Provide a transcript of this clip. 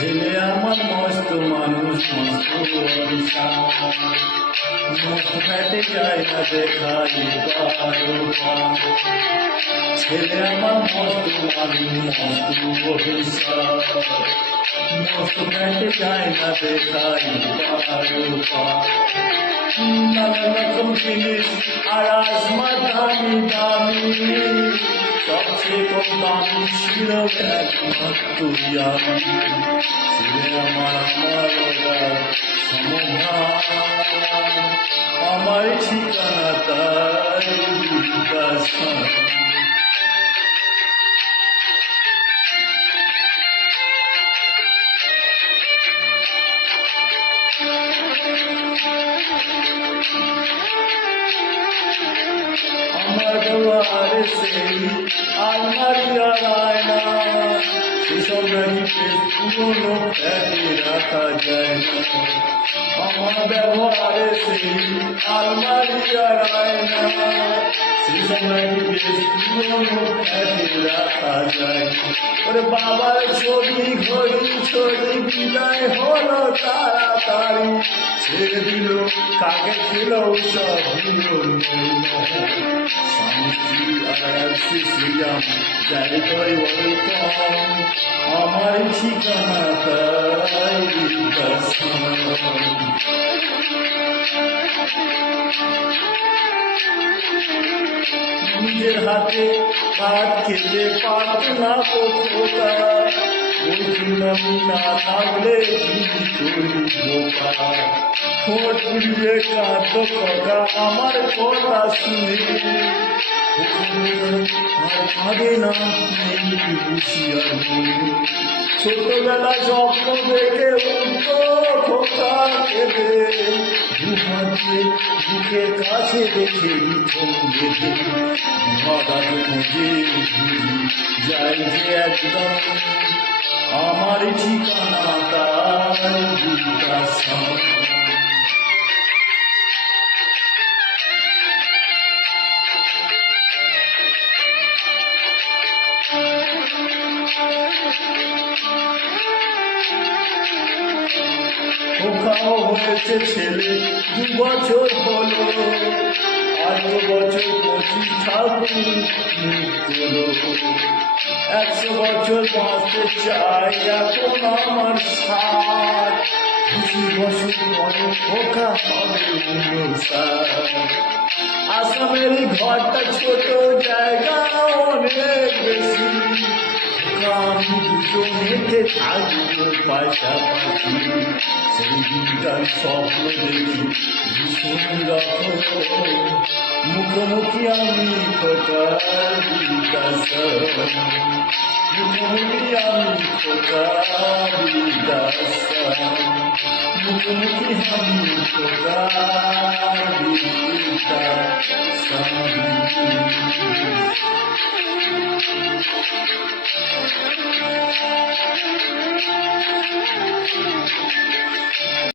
ছেলে আমার মস্ত মানুষ, মস্ত অভিশাপ, মস্ত ফ্যাটে যায় না দেখাই ছেলে আমার মস্ত মানুষ, মস্ত অভিশাপ, মস্ত ফ্যাটে যায় না দেখাই নানা রকম জিনিস আর আসমা দামি দামি, সবচেয়ে কম দামি ছিল একমাত্র আমি। ছেলে আমার সমভাব, আমার ঠিকানা তাই বৃদ্ধাশ্রম। আমার দুয়ারে সেই আলমারি আর আয়না, সেসব নাকি পুরোনো ফ্ল্যাটে রাখা যায় না। আমার ব্যবহারে সেই আলমারি আর আয়না, সেসব নাকি পুরোনো ফ্ল্যাটে রাখা যায় না। ওরে বাবার ছবি ঘড়ি ছড়ি বিদায় হলো তাড়াতাড়ি, ছেড়ে দিল কাকে ছিল সব স্বামী স্ত্রী আর শিশুরাম জায়গায় ওয়েলকাম, আমার ঠিকানা তাই নিজের হাতে কাজ খেতে পারত না কোথা, ওই আমি না থাকলে বোকা, ঠোঁট ঘুরিয়ে কাঁদ কথা আমার কথা শুনে, আর কাঁদে না ছোটবেলা স্বপ্ন দেখে উঠতো খোকা কেঁদে, দুহাতে বুকের কাছে রেখে বেঁধে ভাগাতে খুঁজে যাই যে একদম, আমার ঠিকানা তাই বৃদ্ধাশ্রম। ওখাও হয়েছে ছেলে 2 বছর হলো, আর 2 বছর 25 ঠাকুর হলো, 100 বছর বাঁচতে চাই এখন আমার 60, 20 বছর পরে ওখা হবে 59। আসামের ঘরটা ছোট, জায়গা অনেক বেশি, আমি দুজনেতে থাকবো পাশাপাশি, সেই দিনটার স্বপ্ন দেখি ভীষণ রকম, মুখোমুখি আমি খোকার বৃদ্ধাশ্রম, মুখোমুখি আমি খোকার বৃদ্ধাশ্রম, মুখোমুখি আমি খোকার বৃদ্ধাশ্রম।